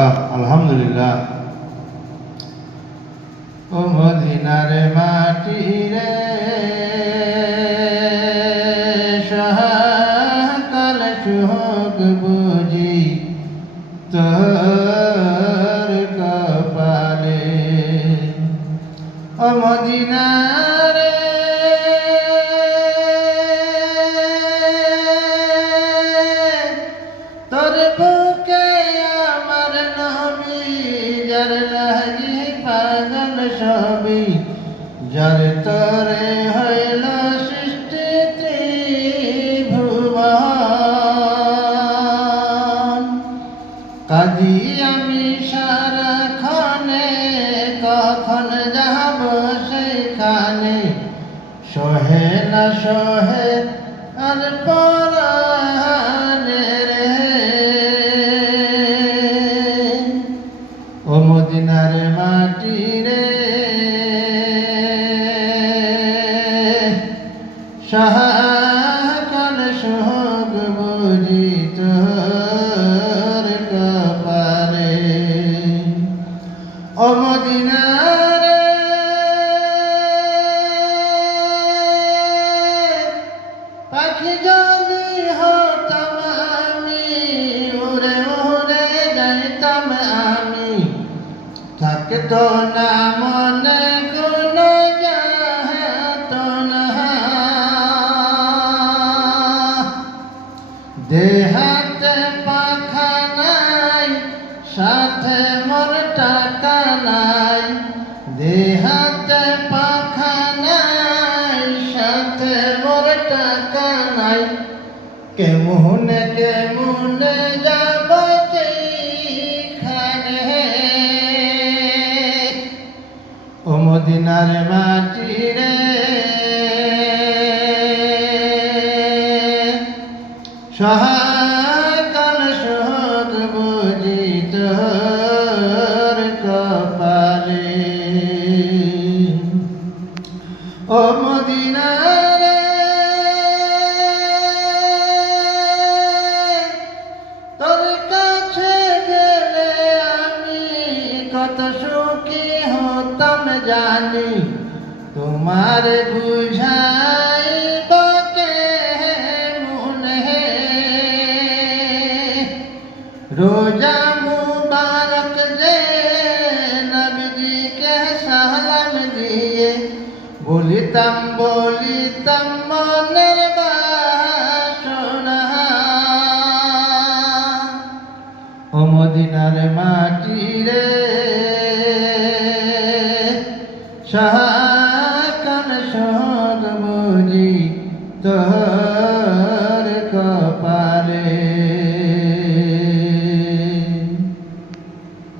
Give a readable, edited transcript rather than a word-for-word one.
আলহামদুলিল্লাহ। ও মদিনার মাটি রে সকাল চোখ বুঝি তোর কপালে। ও মদিনার তোর বুকে আমার নবী যার লাগি পাগল সবই, যার তরে হইল সৃষ্টি ত্রিভুবন। কাঁদি আমি সারাক্ষণে, কখন যাব সেখানে, সহে না সহে আর পরাণে রে। ও মদিনার মাটি রে সকাল চোখ বুঝি তোর কপালে। ও মদিনার পাখি যদি হতাম আমি, উড়ে উড়ে যাইতাম আমি, থাকতো না মনে কোনো যাতনা। দেহাতে পাখা নাই, সাথে মোর টাকা নাই। দেহাতে পাখা নাই, সাথে মোর টাকা নাই। কেমনে কেমনে যাব সেইখানে। ও মদিনার মাটি রে সকাল চোখ বুঝি তোর কপালে। ও মদিনার তোর কাছে গেলে আমি কত সুখী হতাম জানি। তোমার বুঝাইব কেমনে, রোজা মুবারক যে নবীজিকে সালাম দিয়ে বলিতাম বলিতাম মনের বাসনা। ও মদিনার মাটি রে সকাল চোখ বুঝি তোর কপালে।